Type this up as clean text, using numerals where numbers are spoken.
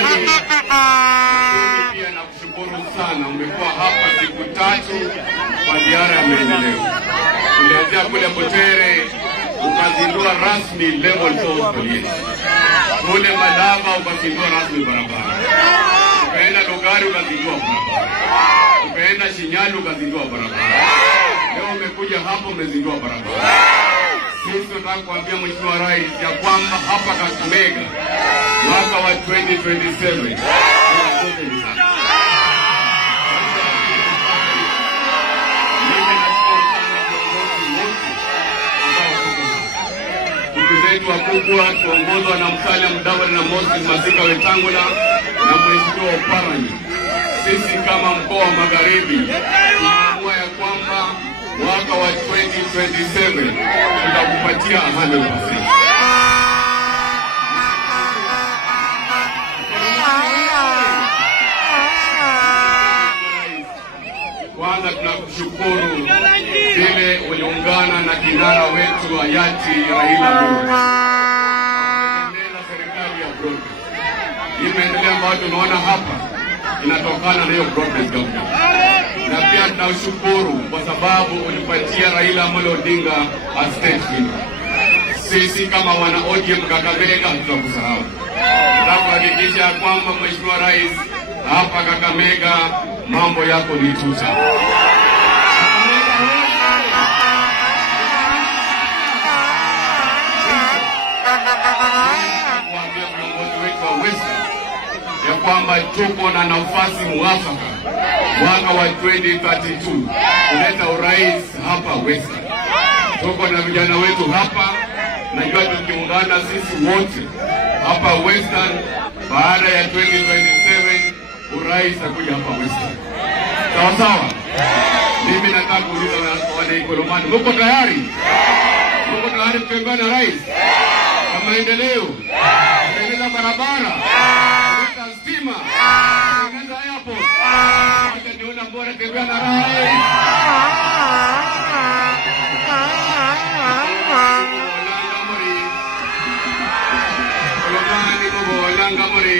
Jamani, pia nakushukuru sana. Umekuwa hapa siku 3 kwa ziara ya maendeleo. Ulianzia kule Butere ukazindua rasmi level 4 police. Kule Madaba ukazindua rasmi barabara. Ukaenda Lugari ukazindua barabara. Ukaenda Shinyalu ukazindua barabara. Leo umekuja hapa umezindua barabara. Sisi tunataka kuambia Mheshimiwa Rais ya kwamba hapa Kakamega mwaka wa 2027 wetu wakubwa tuongozwa na Musalia Mudavadi na Moses Masika Wetangula na Mheshimiwa Oparanya. Sisi kama mkoa wa Magharibi tunaamua ya kwamba mwaka wa 2027 tutakupatia 100%. Kwanza tunakushukuru vile uliungana na kinara wetu hayati Raila Amolo. Serikali ya progress. Hii maendeleo ambayo tunaona hapa inatokana na hiyo progress government. Na pia tunashukuru kwa sababu ulipatia Raila Amolo Odinga as state leader. Sisi kama wana ODM Kakamega tutakusahau. Tutakuhakikisha kwamba Mheshimiwa Rais hapa Kakamega mambo yako ni tuta. Kuambia viongozi wetu wa Western ya kwamba tuko na nafasi mwafaka mwaka wa 2032 kuleta urais hapa Western. Tuko na vijana wetu hapa, najua tukiungana sisi wote hapa Western baada ya 2027 urais akuja hapa Western. Sawa sawa? Mimi nataka kuuliza wanaikolomani, mko tayari? Mko tayari kutembea na rais? Kwa maendeleo, kutengeneza barabara, kuleta stima, kutengeneza airport. Acha niona bora tembea na rais. Kolomani mko Olanga Mori.